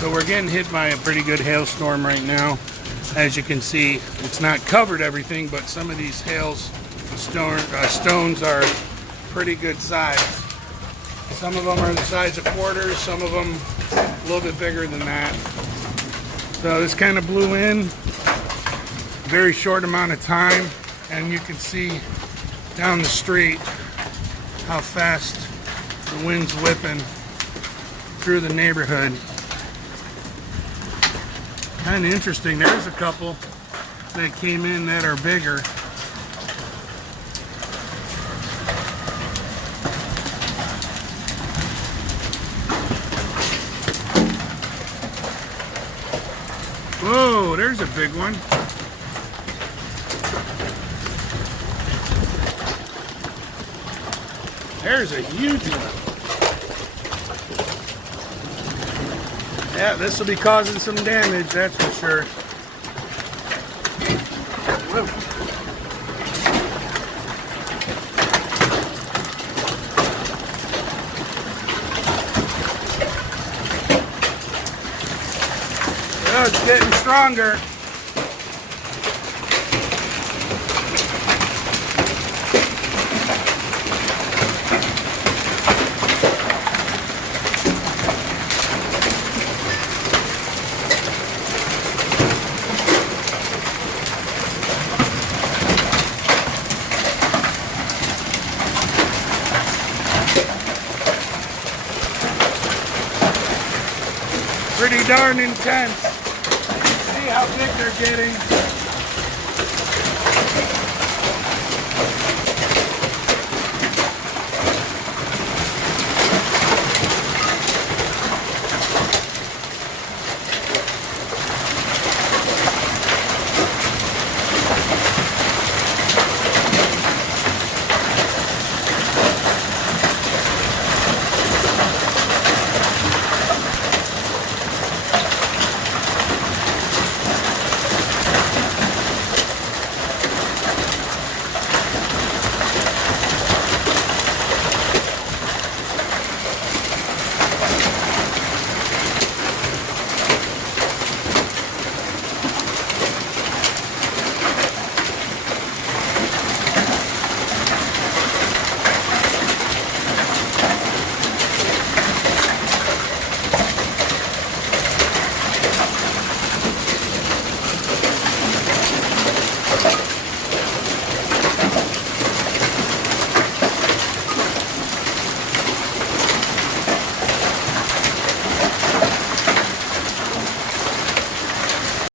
So we're getting hit by a pretty good hailstorm right now. As you can see, it's not covered everything, but some of these stones are pretty good size. Some of them are the size of quarters, some of them a little bit bigger than that. So this kind of blew in very short amount of time, and you can see down the street how fast the wind's whipping through the neighborhood. Kind of interesting. There's a couple that came in that are bigger. Whoa, there's a big one. There's a huge one. Yeah, this will be causing some damage, that's for sure. Whoa. Oh, it's getting stronger. Pretty darn intense. See how big they're getting.